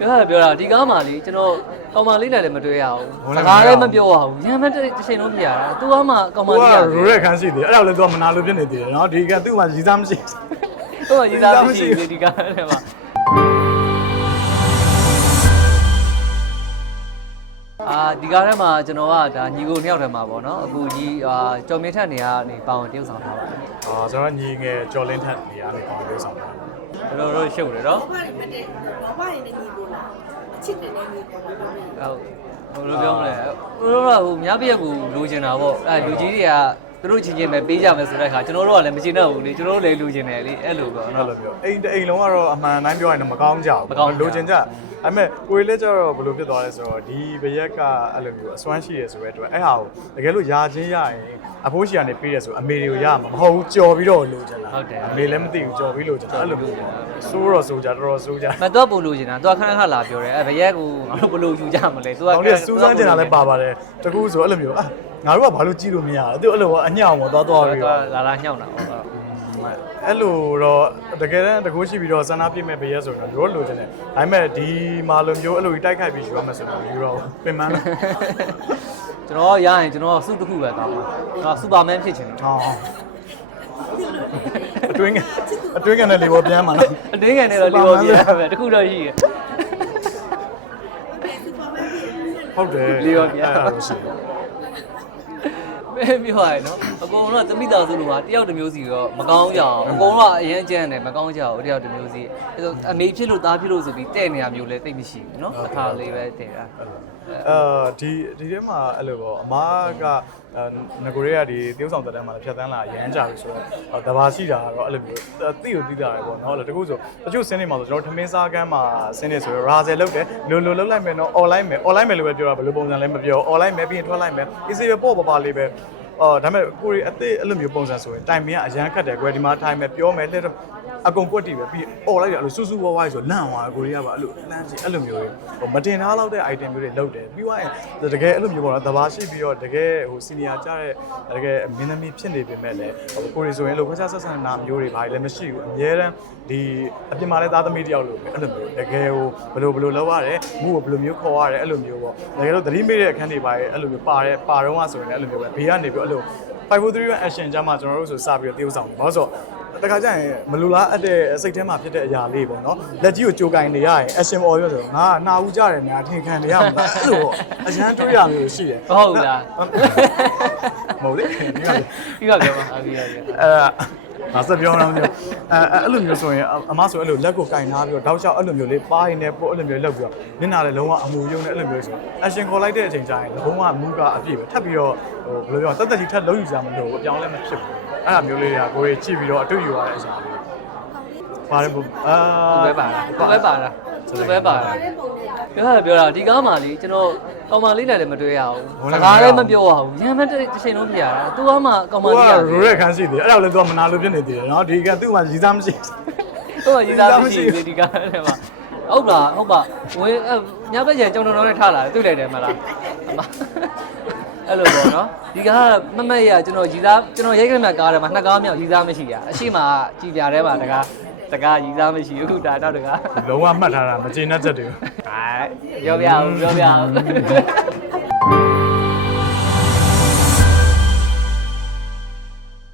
ပြောတာပြောတာဒီကားမှလေကျွန်တော်ကောင်မလေးနဲ့လည်းမတွေ့ရအောင်ဟုတ်လားစကားလည်းမပြောရအောင်ညမတစ်တစ်ချိန်လုံးပြရတာသူကမှကောင်မကိုကလေးရရိုးရဲခန်းရှိသေးတယ်အဲ့ဒါလည်းသူကမနာလို့ဖြစ်နေသေးတယ်နော်ဒီကသူ့မှာရည်စားမရှိသူကရေးသားမရှိဘူးဒီကားထဲမှာအာဒီကားထဲမှာကျွန်တော်ကဒါညီကိုနှစ်ယောက်ထဲမှာပေါ့နော်အခုညီအာကျော်မင်းထက်နေရနေပေါအောင်တယောက်ဆောင်ထားပါတယ်အာကျွန်တော်ညီငယ်ကျော်လင်းထက်နေရာနေပေါင်းလို့ဆောင်တာ တော်တော်ရှုပ်တယ်နော်ဘာလဲမတဲ့ဘာပါရင်လည်းညီကိုလားအချစ်တယ်လည်းညီကိုလားပြောနေဟုတ်ဘယ်လိုပြောမလဲဘယ်လိုလဲဟိုများပြည့်ကူလိုချင်တာပေါ့အဲလူကြီးတွေကသူတို့ချင်းချင်းပဲပေးကြမယ်ဆိုတဲ့အခါကျွန်တော်တို့ကလည်းမချင်တော့ဘူးလေကျွန်တော်တို့လည်းလူချင်တယ်လေအဲ့လိုပေါ့အဲ့နော်လိုပြောအိမ်တစ်အိမ်လုံးကတော့အမှန်တိုင်းပြောရင်တော့မကောင်းကြဘူးမကောင်းကြဘူး လိုချင်ကြအဲ့မဲ့ကိုယ်လေးကျတော့ဘယ်လိုဖြစ်သွားလဲဆိုတော့ဒီဘရက်ကအဲ့လိုမျိုးအစွမ်းရှိရဆိုတဲ့အတွက်အဲ့ဟာကိုတကယ်လို့ယာချင်းရရင် အဖိုးရှီကနေပေးရဆိုအမေတွေကိုရမှာမဟုတ်ဘူးကြော်ပြီးတော့လိုချင်တာဟုတ်တယ်အမေလည်းမသိဘူးကြော်ပြီးလိုချင်တာအဲ့လိုမျိုးစိုးတော့စိုးကြတော်တော်စိုးကြမတော့ပူလိုချင်တာသူကခဏခဏလာပြောတယ်အဲဘရက်ကူငါတို့ဘယ်လိုယူကြမလဲသူက။ကောင်းလေးစူးစမ်းကြတာလည်းပါပါတယ်။တကူဆိုအဲ့လိုမျိုးအာငါတို့ကဘာလို့ကြည့်လို့မရဘူး။သူအဲ့လိုအညောင်ပေါ်သွားသွားပြီးသူကတော့လာလာညှောက်တာပေါ့အဲ့လိုတော့တကယ်တမ်းတကူရှိပြီးတော့ဆန္ဒပြည့်မဲ့ဘေးရဆိုတော့ရိုးလိုချင်တယ်။ဒါပေမဲ့ဒီမာလိုမျိုးအဲ့လိုကြီးတိုက်ခိုက်ပြီးယူရမယ်ဆိုတော့ယူတော့ပင်မန်းလား ကျွန်တော်ရရင်ကျွန်တော်စုတစ်ခုပဲတောင်းပါကျွန်တော်စူပါမန်ဖြစ်ချင်တယ်။ဟောအတွင်းကအတွင်းကလည်းလေပေါ်ပြန်မှာလားအတင်းငယ်နဲ့တော့လေးပေါ်ပြရမယ်တစ်ခုတော့ရှိရ။ဟုတ်တယ်လေပေါ်ပြန်အဲ့ဒါလို့ရှိတယ်ပဲပြောရရင်နော်အကုန်လုံးကသမိသားစုလိုမှာတယောက်တစ်မျိုးစီတော့မကောင်းကြအောင်အကုန်လုံးကအရင်ကျန်တယ်မကောင်းကြအောင်တယောက်တစ်မျိုးစီအဲဆိုအမေဖြစ်လို့သားဖြစ်လို့ဆိုပြီးတဲ့နေရမျိုးလည်းတိတ်မရှိဘူးနော်အခါလေးပဲတဲ့တာ အာဒီဒီထဲမှာအဲ့လိုပေါ့အမားကအာငကိုရဲကဒီတရုပ်ဆောင်တက်တန်းမှာလည်းဖြတ်တန်းလာရမ်းကြပြီဆိုတော့တဘာရှိတာကတော့အဲ့လိုမျိုးသိကိုသိတာရယ်ပေါ့နော်အဲ့လိုတခုဆိုတချို့ဆင်းနေမှာဆိုကျွန်တော်ထမင်းစားကမ်းမှာဆင်းနေဆိုတော့ရာဇယ်လောက်တယ်လိုလိုလောက်လိုက်မယ်နော် online မယ် online မယ်လို့ပဲပြောတာဘယ်လိုပုံစံလဲမပြော online မယ်ပြီးရင်ထွက်လိုက်မယ် easy ပဲပေါ့ပါပါလေးပဲအော်ဒါပေမဲ့ကိုရီအသေးအဲ့လိုမျိုးပုံစံဆိုရင်တိုင်မင်းကအရန်ခတ်တယ်ကွယ်ဒီမှာထိုင်မယ်ပြောမယ်လက်တော့ အကုန်ကွက်တီပဲပြီးអော်လိုက်တယ်အဲ့လိုစူးစူးဝါးဝါးဆိုလန့်သွားကိုရီကပါအဲ့လိုလန့်စီအဲ့လိုမျိုးတွေဟိုမတင်ထားလောက်တဲ့ item မျိုးတွေလုပ်တယ်ပြီးသွားရင်တကယ်အဲ့လိုမျိုးပေါ့နော်တဘာရှိပြီးတော့တကယ်ဟို senior ကြတဲ့တကယ်မင်းသမီးဖြစ်နေပေမဲ့လည်းဟိုကိုရီဆိုရင်လို့ခွဲခြားဆက်ဆံနာမျိုးတွေဘာတွေလည်းမရှိဘူးအများတန်းဒီအပြင်မှာလည်းသားသမီးတယောက်လို့ပဲအဲ့လိုမျိုးတကယ်ဟိုဘယ်လိုဘယ်လိုလုပ်ရတယ်မှုကိုဘယ်လိုမျိုးခေါ်ရတယ်အဲ့လိုမျိုးပေါ့တကယ်လို့သတိမေ့တဲ့အခန်းတွေပါရဲ့အဲ့လိုမျိုးပါတယ်ပါတော့ကဆိုရင်လည်းအဲ့လိုမျိုးပဲဘေးကနေပြီးအဲ့လို543 action ကြမှာကျွန်တော်တို့ဆိုစပြီးတော့တည်ဥဆောင်တယ်ဘာလို့ဆိုတော့ တခါကျရင်မလူလားအတဲ့စိတ်ထဲမှာဖြစ်တဲ့အရာလေးပေါ့နော်လက်ကြီးကိုကြိုကင်နေရရင် action အော်ပြောဆိုငါနာဦးကြတယ်များထင်ခံနေရမှာအဲ့လိုပေါ့အရန်တွေးရမျိုးရှိတယ်ဟုတ်လားမဟုတ်လေဒီကလေပြီးတော့ပြောပါအပြီးတော့ပြောအဲငါစပြောတော့မျိုးအဲအဲ့လိုမျိုးဆိုရင်အမဆိုအဲ့လိုလက်ကိုကင်ထားပြီးတော့တောက်လျှောက်အဲ့လိုမျိုးလေးပါရင်လည်းပို့အဲ့လိုမျိုးလောက်ပြီးတော့မျက်နှာလည်းလုံးဝအမူယုံနဲ့အဲ့လိုမျိုးဆို action ခေါ်လိုက်တဲ့အချိန်ကျရင်လုံးဝမူကအပြည့်ပဲထပ်ပြီးတော့ဟိုဘယ်လိုပြောတက်တက်ကြီးထပ်လုံးယူကြမလို့အပြောင်းလဲမဖြစ်ဘူး အဲ့ဒါမျိုးလေးတွေကကိုယ်ကြည့်ပြီးတော့အတွေ့ယူရတဲ့အချိန်လေးပါတယ်ဘူးအာသူပဲပါတာသူပဲပါတာသူပဲပါတာတဲ့ပုံနဲ့ပြောတာပြောတာဒီကားမှလေကျွန်တော်ကောင်မလေးနဲ့လည်းမတွေ့ရအောင်ဟုတ်လားစကားလည်းမပြောရအောင်ညမတစ်ချိန်လုံးပြရတာသူကမှကောင်မကိုကလေးရရိုးရဲခန်းရှိသေးတယ်အဲ့ဒါလည်းသူကမနာလို့ဖြစ်နေသေးတယ်နော်ဒီကသူ့မှာရည်စားမရှိသူကရေးသားမရှိဘူးဒီကားထဲမှာဟုတ်လားဟုတ်ပါဝင်းညဘက်ကျကြောင်တော်တော်နဲ့ထားလာတယ်တွေ့လိုက်တယ်မလား အမအဲ့လိုပေါ့နော်ဒီကားမမက်ရကျွန်တော်ရည်သားကျွန်တော်ရိုက်ခက်မြကားထဲမှာနှစ်ကားမြောက်ရည်သားမရှိရအရှိမကြည်ပြထဲမှာတကားတကားရည်သားမရှိဘူးဒါတော့တကားလုံးဝမှတ်ထားတာမကျေနပ်ချက်တွေအဲပြောပြအောင်ပြောပြအောင်